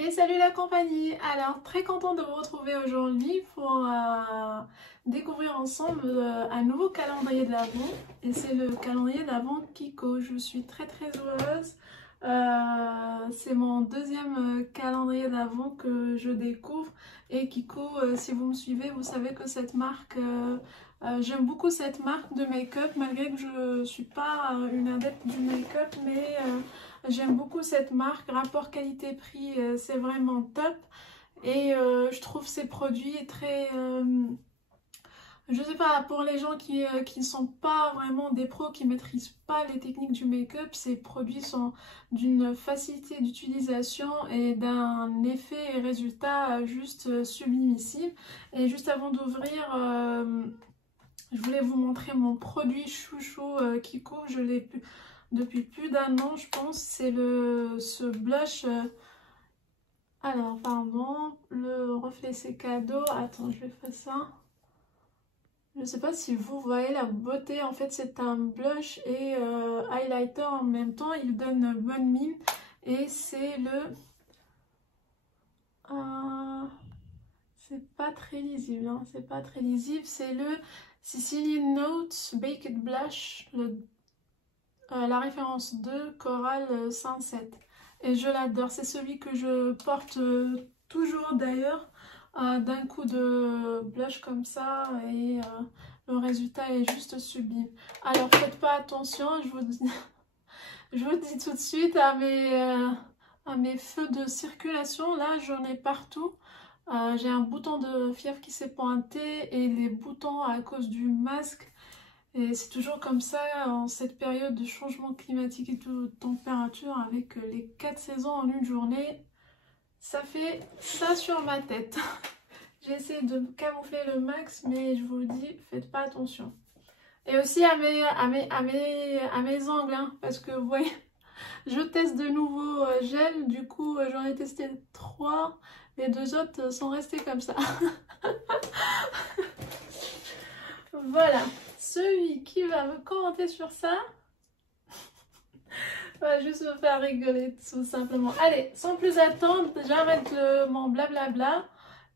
Et salut la compagnie! Alors, très contente de vous retrouver aujourd'hui pour découvrir ensemble un nouveau calendrier de l'Avent. Et c'est le calendrier de l'Avent Kiko. Je suis très heureuse. C'est mon deuxième calendrier de l'Avent que je découvre. Et Kiko, si vous me suivez, vous savez que cette marque, j'aime beaucoup cette marque de make-up, malgré que je suis pas une adepte du make-up, mais j'aime beaucoup cette marque, rapport qualité-prix, c'est vraiment top. Et je trouve ces produits très... je sais pas, pour les gens qui ne sont pas vraiment des pros, qui maîtrisent pas les techniques du make-up, ces produits sont d'une facilité d'utilisation et d'un effet et résultat juste sublimissime. Et juste avant d'ouvrir, je voulais vous montrer mon produit chouchou Kiko. Je l'ai depuis plus d'un an, je pense. C'est ce blush. Alors, pardon, le reflet c'est cadeau. Attends, je vais faire ça. Je ne sais pas si vous voyez la beauté. En fait, c'est un blush et highlighter en même temps. Il donne bonne mine. Et c'est le... c'est pas très lisible, hein. C'est pas très lisible. C'est le Sicilian Notes Baked Blush. La référence 2 Coral Sunset. Et je l'adore. C'est celui que je porte toujours d'ailleurs. D'un coup de blush comme ça. Et le résultat est juste sublime. Alors faites pas attention. Je vous dis tout de suite à mes feux de circulation. Là j'en ai partout. J'ai un bouton de fièvre qui s'est pointé. Et les boutons à cause du masque. Et c'est toujours comme ça en cette période de changement climatique et de température avec les 4 saisons en une journée. Ça fait ça sur ma tête. J'essaie de camoufler le max, mais je vous le dis, faites pas attention. Et aussi à mes ongles, hein, parce que vous voyez, je teste de nouveaux gels. Du coup, j'en ai testé 3. Les 2 autres sont restés comme ça. Voilà. Celui qui va me commenter sur ça va juste me faire rigoler tout simplement. Allez, sans plus attendre, j'arrête mon blablabla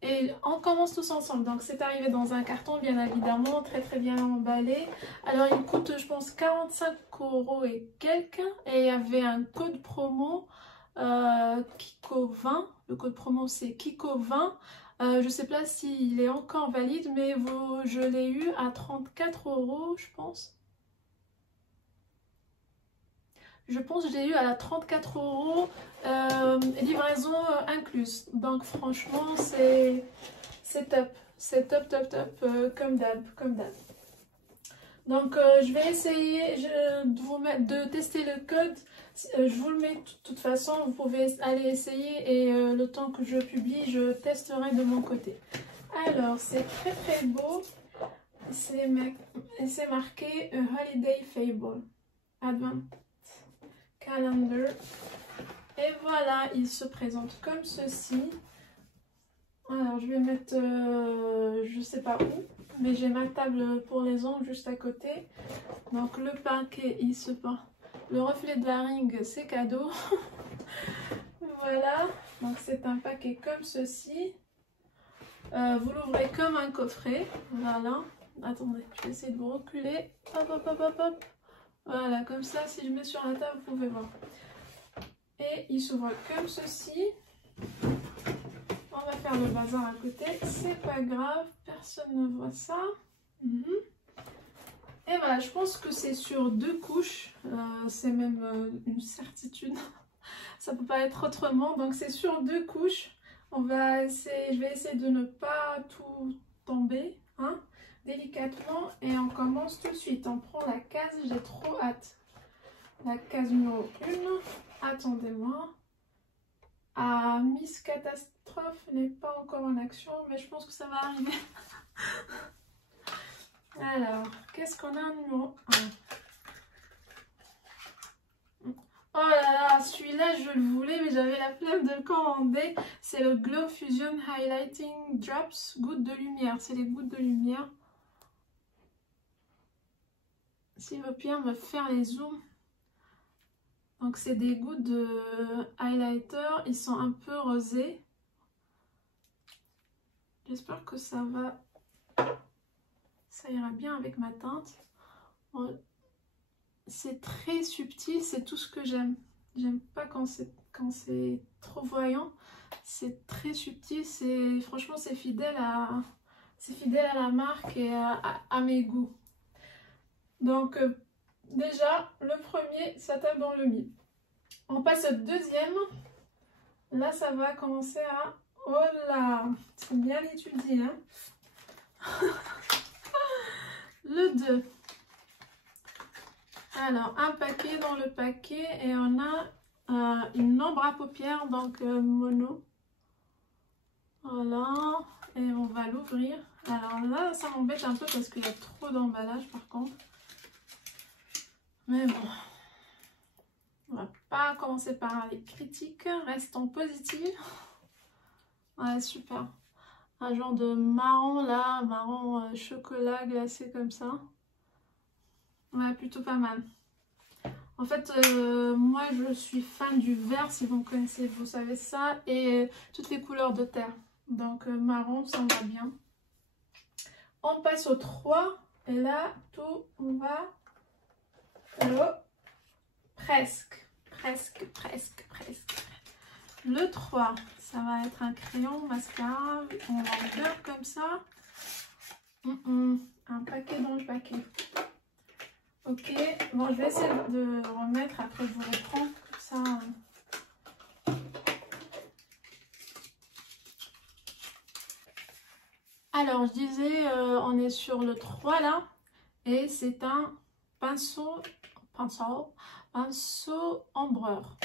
et on commence tous ensemble. Donc c'est arrivé dans un carton bien évidemment, très bien emballé. Alors il coûte je pense 45 € et quelques. Et il y avait un code promo Kiko20. Le code promo c'est Kiko20. Je sais pas s'il est encore valide, mais je l'ai eu à 34 € je pense. Je pense que je l'ai eu à 34 €, livraison incluse. Donc franchement, c'est top. C'est top, comme d'hab. Donc je vais essayer de tester le code. Je vous le mets de toute façon, vous pouvez aller essayer et le temps que je publie, je testerai de mon côté. Alors, c'est très beau. C'est marqué Holiday Fable. Advent Calendar. Et voilà, il se présente comme ceci. Alors, je vais mettre, je sais pas où, mais j'ai ma table pour les ongles juste à côté. Donc, le paquet, il se peint. Le reflet de la ring, c'est cadeau. Voilà, donc c'est un paquet comme ceci. Vous l'ouvrez comme un coffret. Voilà. Attendez, je vais essayer de vous reculer. Hop. Voilà, comme ça, si je mets sur la table, vous pouvez voir. Et il s'ouvre comme ceci. On va faire le bazar à côté. C'est pas grave, personne ne voit ça. Et voilà, je pense que c'est sur 2 couches. C'est même une certitude. Ça peut pas être autrement. Donc c'est sur 2 couches. Je vais essayer de ne pas tout tomber, hein, délicatement. Et on commence tout de suite. On prend la case, j'ai trop hâte. La case numéro 1. Attendez-moi. Miss Catastrophe n'est pas encore en action, mais je pense que ça va arriver. Alors, qu'est-ce qu'on a en numéro 1? Oh là là, celui-là je le voulais mais j'avais la flemme de le commander. C'est le Glow Fusion Highlighting Drops, gouttes de lumière. C'est les gouttes de lumière. S'il veut bien me faire les zooms. Donc c'est des gouttes de highlighter, ils sont un peu rosés. J'espère que ça ira bien avec ma teinte. C'est très subtil, c'est tout ce que j'aime. J'aime pas quand c'est trop voyant. C'est très subtil, franchement c'est fidèle à la marque et à mes goûts. Donc déjà le premier, ça tape dans le mille. On passe au deuxième. Là ça va commencer à... Oh là, c'est bien étudié, hein. Le 2. Alors, un paquet dans le paquet et on a une ombre à paupières, donc mono. Voilà, et on va l'ouvrir. Alors là, ça m'embête un peu parce qu'il y a trop d'emballage par contre. Mais bon, on va pas commencer par les critiques, restons positifs. Ouais, super. Un genre de marron là, marron chocolat glacé comme ça. Ouais, plutôt pas mal. En fait, moi je suis fan du vert, si vous me connaissez, vous savez ça, et toutes les couleurs de terre. Donc marron, ça me va bien. On passe au 3, et là, tout va... Oh, presque. Le 3, ça va être un crayon mascara, on va le beurre comme ça. Un paquet dans le paquet. Ok, bon je vais essayer de remettre, après je vous reprends comme ça. Alors je disais, on est sur le 3 là, et c'est un pinceau ombreur.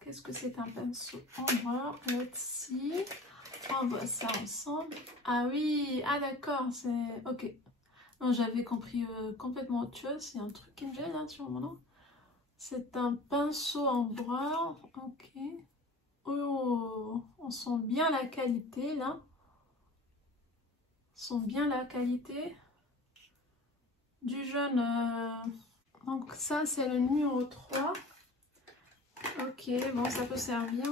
Qu'est-ce que c'est un pinceau ombreur? Let's see. On voit ça ensemble. Ah oui, ah d'accord, c'est... Ok. Non, j'avais compris complètement autre chose. C'est un truc qui me gêne là sur mon nom. C'est un pinceau ombreur. Ok. Oh, on sent bien la qualité là. On sent bien la qualité du jaune. Donc ça, c'est le numéro 3. Ok, bon, ça peut servir.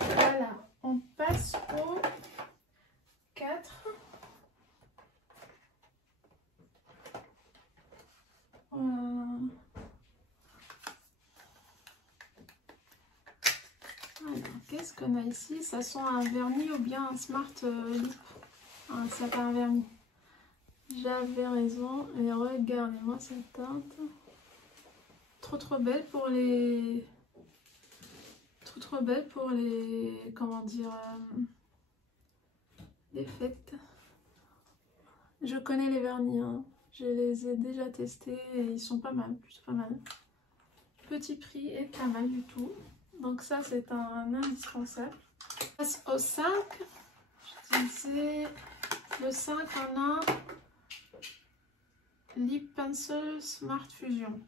Voilà, on passe au 4. Alors, qu'est-ce qu'on a ici? Ça sent un vernis ou bien un Smart Loop. Un sapin vernis. J'avais raison. Et regardez-moi cette teinte. Trop belle pour les... Trop belle pour les... Comment dire... les fêtes. Je connais les vernis, hein. Je les ai déjà testés et ils sont pas mal, plutôt pas mal. Petit prix et pas mal du tout. Donc ça c'est un indispensable. On passe au 5. Je disais, le 5 on a Lip Pencil Smart Fusion.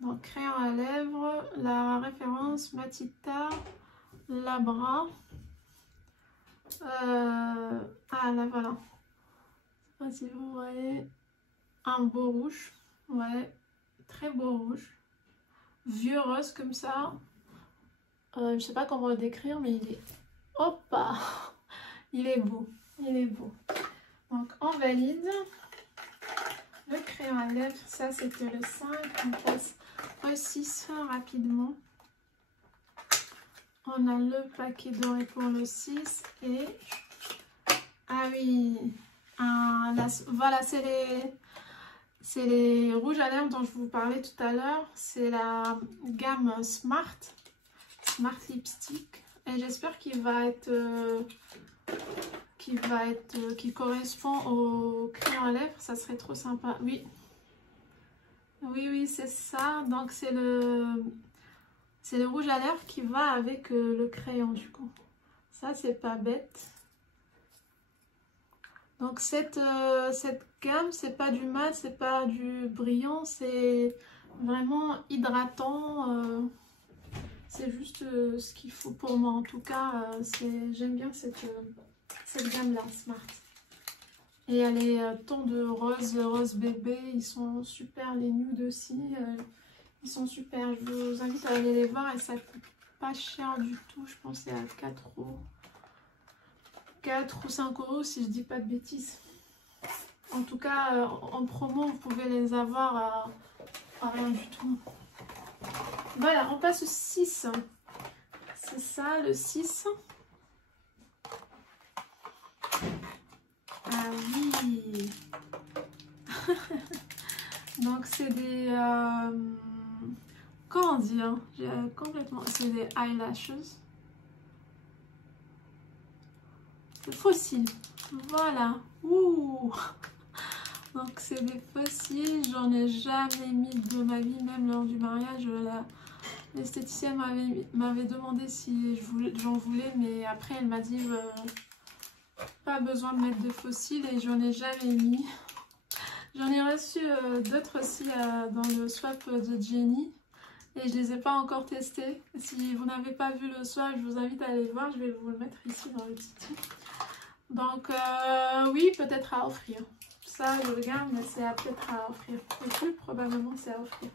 Donc crayon à lèvres, la référence Matita Labra. Ah là voilà. Je sais pas si vous voyez, un beau rouge. Ouais, très beau rouge. Vieux rose comme ça. Je sais pas comment le décrire, mais il est... Hoppa. Il est beau. Il est beau. Donc on valide. Le crayon à lèvres, ça c'était le 5. On passe au 6 rapidement. On a le paquet doré pour le 6 et... Ah oui, voilà, c'est les rouges à lèvres dont je vous parlais tout à l'heure. C'est la gamme Smart Lipstick. Et j'espère qu'il qui correspond au crayon à lèvres. Ça serait trop sympa. Oui, c'est ça. Donc c'est le rouge à lèvres qui va avec le crayon du coup. Ça c'est pas bête. Donc cette gamme, c'est pas du mat, c'est pas du brillant, c'est vraiment hydratant. C'est juste ce qu'il faut pour moi. En tout cas, j'aime bien cette gamme là, Smart. Et il y a les tons de rose bébé, ils sont super, les nudes aussi. Ils sont super, je vous invite à aller les voir et ça coûte pas cher du tout. Je pense que c'est à 4 euros. 4 ou 5 euros si je dis pas de bêtises. En tout cas, en promo, vous pouvez les avoir à rien du tout. Voilà, on passe au 6. C'est ça, le 6. Ah oui. Donc, c'est des... comment dire? Complètement... C'est des eyelashes. Fossiles. Voilà. Ouh. Donc c'est des fossiles. J'en ai jamais mis de ma vie, même lors du mariage. L'esthéticienne m'avait demandé si j'en voulais, mais après elle m'a dit pas besoin de mettre de fossiles et j'en ai jamais mis. J'en ai reçu d'autres aussi dans le swap de Jenny. Et je les ai pas encore testés. Si vous n'avez pas vu le swap, je vous invite à aller voir. Je vais vous le mettre ici dans le petit. Donc oui, peut-être à offrir. Ça, je regarde, mais c'est peut-être à offrir. Le plus probablement, c'est à offrir.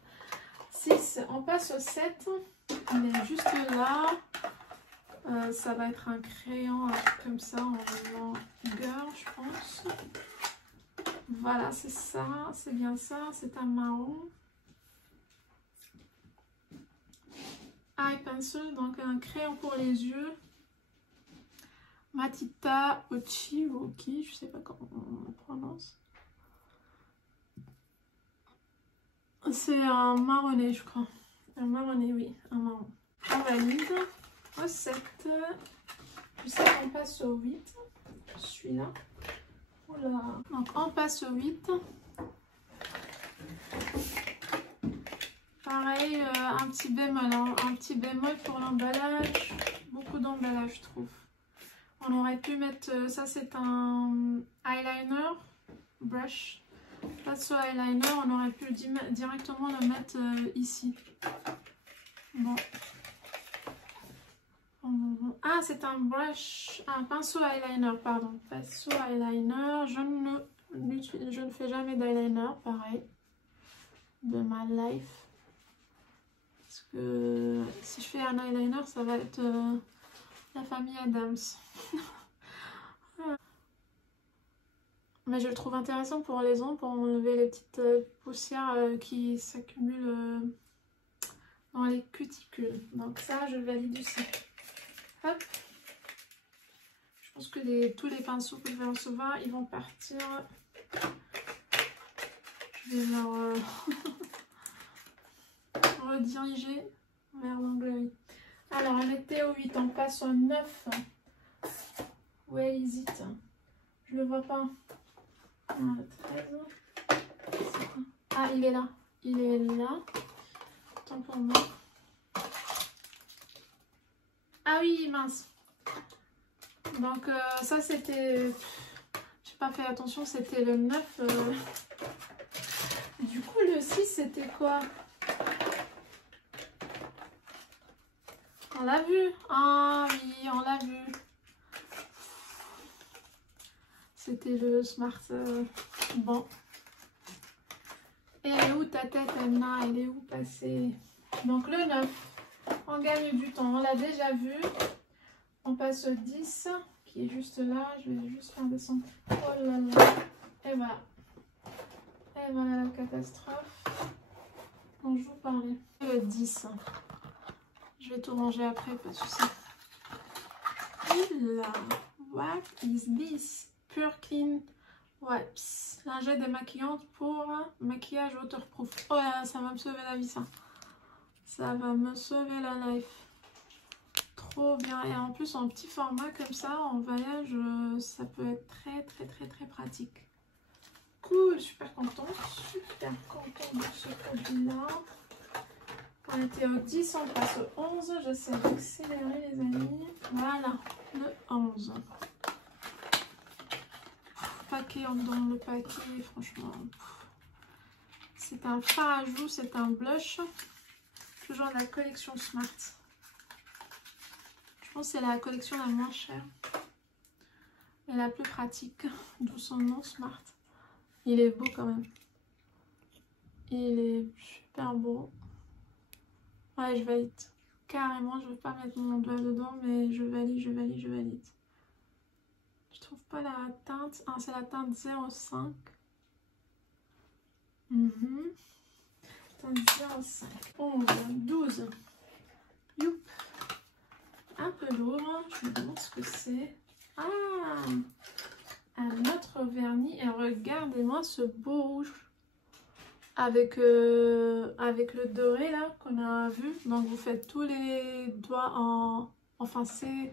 6, on passe au 7. On est juste là. Ça va être un crayon, un truc comme ça, en longueur, je pense. Voilà, c'est ça. C'est bien ça. C'est un marron. Eye pencil, donc un crayon pour les yeux. Matita Ochi ou Oki, je sais pas comment on le prononce. C'est un marronné, je crois. Un marronné, oui, un marron. On valide. Au 7. Je sais qu'on passe au 8. Celui-là. Oula. Donc on passe au 8. Pareil, un petit bémol. Hein. Un petit bémol pour l'emballage. Beaucoup d'emballage, je trouve. On aurait pu mettre... ça, c'est un eyeliner brush. Passo eyeliner, on aurait pu directement le mettre ici. Bon. Ah, c'est un brush, un pinceau eyeliner, pardon. Pinceau eyeliner. Je ne fais jamais d'eyeliner, pareil, de ma life. Parce que si je fais un eyeliner, ça va être la famille Adams. Mais je le trouve intéressant pour les ongles, pour enlever les petites poussières qui s'accumulent dans les cuticules. Donc ça, je valide aussi. Hop. Je pense que tous les pinceaux que je vais recevoir, ils vont partir. Je vais leur rediriger vers l'onglerie. Alors, on était au 8, on passe au 9. Where is it? Je le vois pas. 13. Ah, il est là. Il est là. Tant pour moi. Ah oui, mince. Donc ça c'était... J'ai pas fait attention, c'était le 9. Du coup le 6 c'était quoi? On l'a vu. Ah oui, on l'a vu. C'était le Smart. Bon. Et elle est où ta tête, Anna? Elle est où passée? Donc le 9. On gagne du temps. On l'a déjà vu. On passe au 10 qui est juste là. Je vais juste faire descendre. Oh là là. Et voilà. Et voilà la catastrophe dont je vous parlais. Le 10. Je vais tout ranger après, pas de soucis. Là. What is this? Pure Clean Wipes. Lingette démaquillante pour maquillage waterproof. Oh là là, ça va me sauver la vie ça. Ça va me sauver la life. Trop bien. Et en plus en petit format comme ça, en voyage, ça peut être très pratique. Cool, super contente de ce produit-là. On était au 10, on passe au 11. J'essaie d'accélérer les amis. Voilà, le 11. Paquet dans le paquet, franchement. C'est un fard à joues, c'est un blush. Toujours de la collection Smart. Je pense que c'est la collection la moins chère. Et la plus pratique, d'où son nom Smart. Il est beau quand même. Il est super beau. Ouais, je valide. Carrément, je veux pas mettre mon doigt dedans, mais je valide, je valide, je valide. Je trouve pas la teinte. Ah, c'est la teinte 05. Teinte 05. 11, 12. Youp. Un peu lourd. Je me demande ce que c'est. Ah, un autre vernis. Et regardez-moi ce beau rouge. Avec le doré là qu'on a vu. Donc vous faites tous les doigts en... Enfin c'est...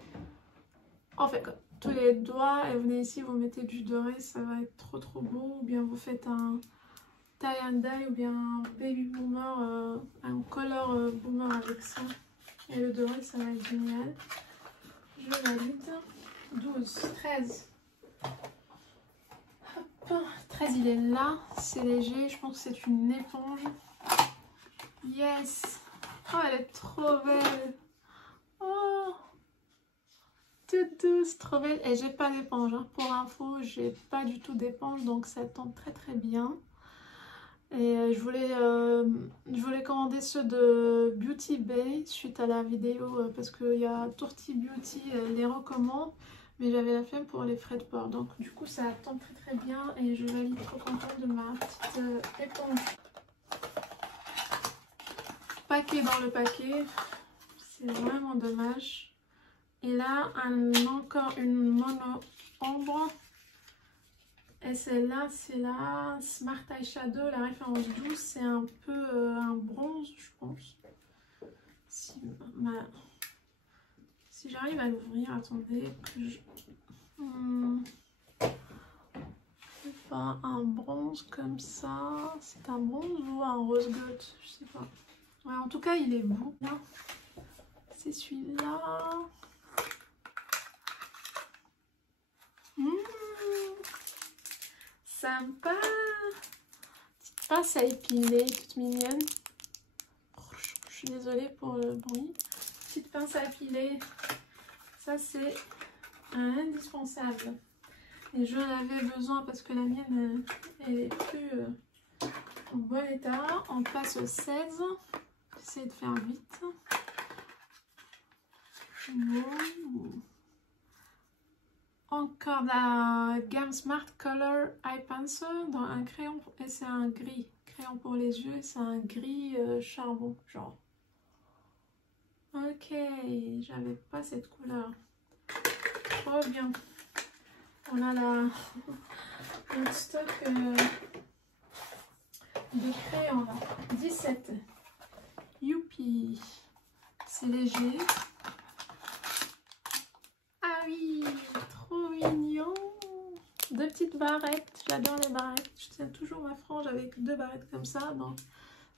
En fait tous les doigts et venez ici, vous mettez du doré, ça va être trop beau. Ou bien vous faites un tie and dye ou bien un baby boomer, un color boomer avec ça. Et le doré, ça va être génial. Je valide. 12, 13. Hop, 13 il est là, c'est léger, je pense que c'est une éponge. Yes. Oh, elle est trop belle. Oh, toute douce, trop belle. Et j'ai pas d'éponge, hein. Pour info, j'ai pas du tout d'éponge, donc ça tombe très bien. Et je voulais commander ceux de Beauty Bay suite à la vidéo parce qu'il y a Tourti Beauty les recommande, mais j'avais la flemme pour les frais de port. Donc du coup ça tombe très bien et je valide, trop contente de ma petite éponge. Paquet dans le paquet, c'est vraiment dommage. Et là encore une mono ombre. Et celle-là, c'est la Smart Eyeshadow, la référence 12, c'est un peu un bronze, je pense. Si j'arrive à l'ouvrir, attendez, que je... Pas un bronze comme ça, c'est un bronze ou un rose gold, je sais pas. Ouais, en tout cas, il est beau. C'est celui-là. Sympa. Petite pince à épiler, toute mignonne. Je suis désolée pour le bruit. Petite pince à épiler. Ça, c'est indispensable. Et je l'avais besoin parce que la mienne, elle est plus en bon état. On passe au 16. J'essaie de faire vite. Wow. Encore la gamme Smart Color Eye Pencil dans un crayon et c'est un gris. Crayon pour les yeux, c'est un gris charbon, genre. Ok, j'avais pas cette couleur. Trop bien. On a notre stock de crayons là. 17. Youpi. C'est léger. Ah oui, trop mignon. Deux petites barrettes, j'adore les barrettes. Je tiens toujours ma frange avec deux barrettes comme ça, donc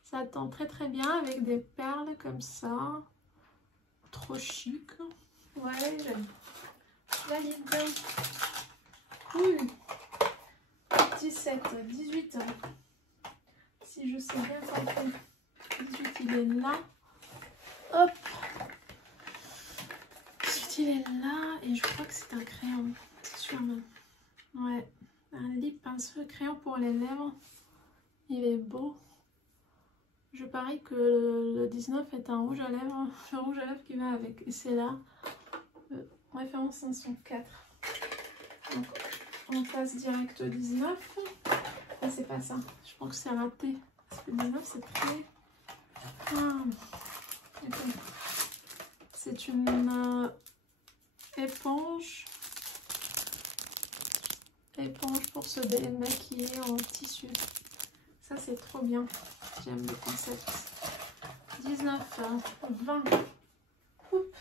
ça tend très bien avec des perles comme ça. Trop chic. Ouais, j'aime. Valide. Cool. 17, 18. Si je sais bien compter. 18, il est là. Hop. Il est là et je crois que c'est un crayon, c'est sûr même. Ouais, un lip pinceau, crayon pour les lèvres. Il est beau. Je parie que le 19 est un rouge à lèvres, le rouge à lèvres qui va avec. Et c'est là, référence 504. Donc on passe direct au 19. Ah, c'est pas ça, je pense que c'est raté. Parce que le 19 c'est très... Ah, okay. C'est une... éponge pour se démaquiller en tissu. Ça c'est trop bien, j'aime le concept. 19, 20. Oups.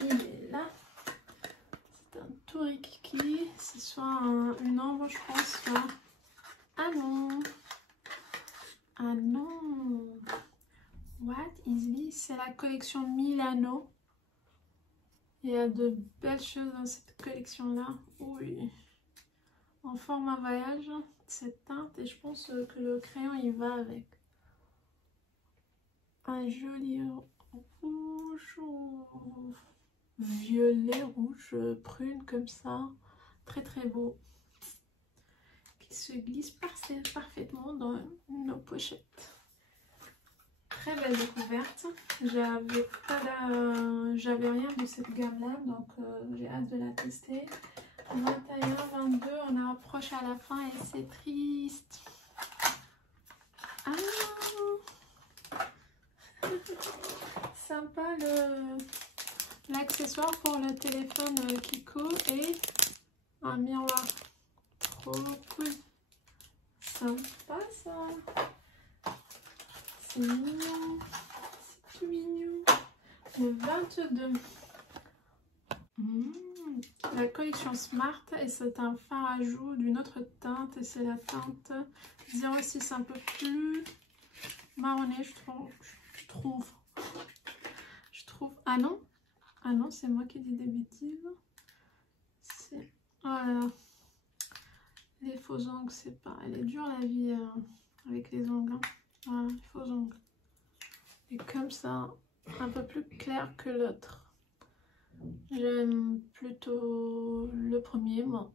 Il est là, c'est un touriki, c'est soit une ombre je pense, soit... ah non, what is this? C'est la collection Milano. Il y a de belles choses dans cette collection là. Oui. En format voyage, cette teinte. Et je pense que le crayon il va avec. Un joli rouge ou violet, rouge, prune comme ça. Très beau. Qui se glisse parfaitement dans nos pochettes. très belle découverte. J'avais rien de cette gamme-là, donc j'ai hâte de la tester. 21, 22, on approche à la fin et c'est triste. Ah, sympa l'accessoire pour le téléphone Kiko et un miroir. Trop cool. Sympa ça. C'est mignon. C'est tout mignon. Le 22. La collection Smart et c'est un fard à joues d'une autre teinte et c'est la teinte 06, un peu plus marronné, je trouve. Ah non, c'est moi qui dis des bêtises. C'est voilà. Les faux ongles, c'est pas. Elle est dure la vie avec les ongles. Hein. Voilà, les faux ongles. Et comme ça, un peu plus clair que l'autre. J'aime plutôt le premier, moi.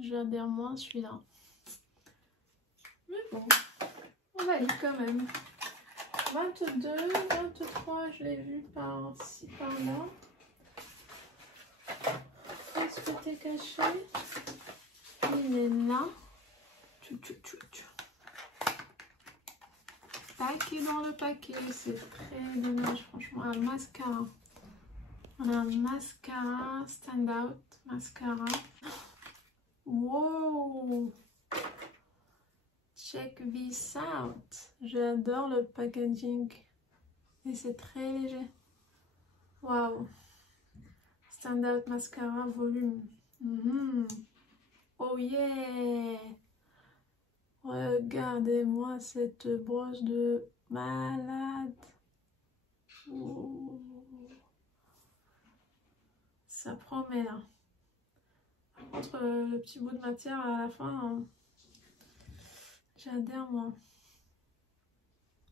J'adhère moins celui-là. Mais bon, on valide quand même. 22, 23, je l'ai vu par-ci, par-là. Est-ce que t'es caché? Il est là. Paquet dans le paquet, c'est très dommage, franchement. Un mascara. On a un mascara, stand out, mascara. Wow! Check this out. J'adore le packaging. Et c'est très léger. Wow! Stand out mascara volume. Oh yeah! Regardez-moi cette brosse de malade. Oh. Ça promet là. Par contre, le petit bout de matière à la fin, j'adhère moi.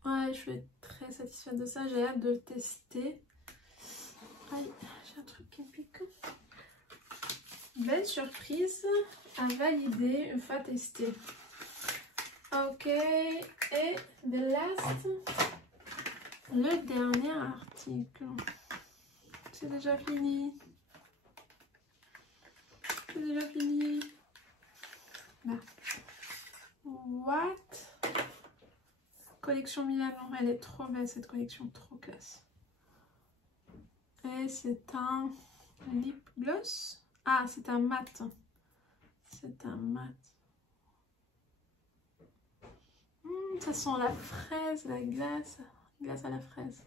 Ouais, je suis très satisfaite de ça. J'ai hâte de le tester. Aïe, j'ai un truc qui me pique. Belle surprise à valider une fois testé. Ok, et le dernier article. C'est déjà fini. C'est déjà fini. Là. What? Collection Milano, elle est trop belle cette collection, trop classe. Et c'est un lip gloss. Ah, c'est un mat. C'est un mat. Ça sent la fraise, la glace. Glace à la fraise.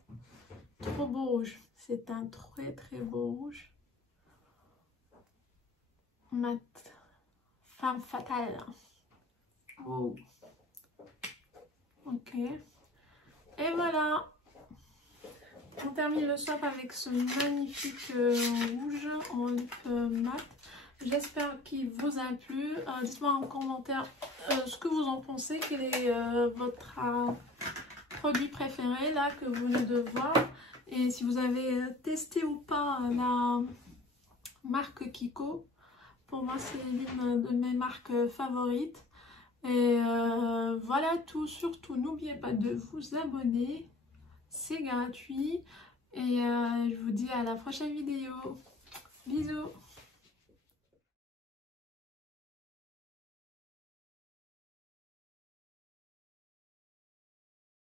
Trop beau rouge. C'est un très très beau rouge. Mat. Femme fatale. Wow. Ok. Et voilà. On termine le swap avec ce magnifique rouge en lip mat. J'espère qu'il vous a plu. Dites-moi en commentaire ce que vous en pensez. Quel est votre produit préféré là que vous venez de voir. Et si vous avez testé ou pas la marque Kiko. Pour moi, c'est l'une de mes marques favorites. Et voilà tout. Surtout, n'oubliez pas de vous abonner. C'est gratuit. Et je vous dis à la prochaine vidéo. Bisous.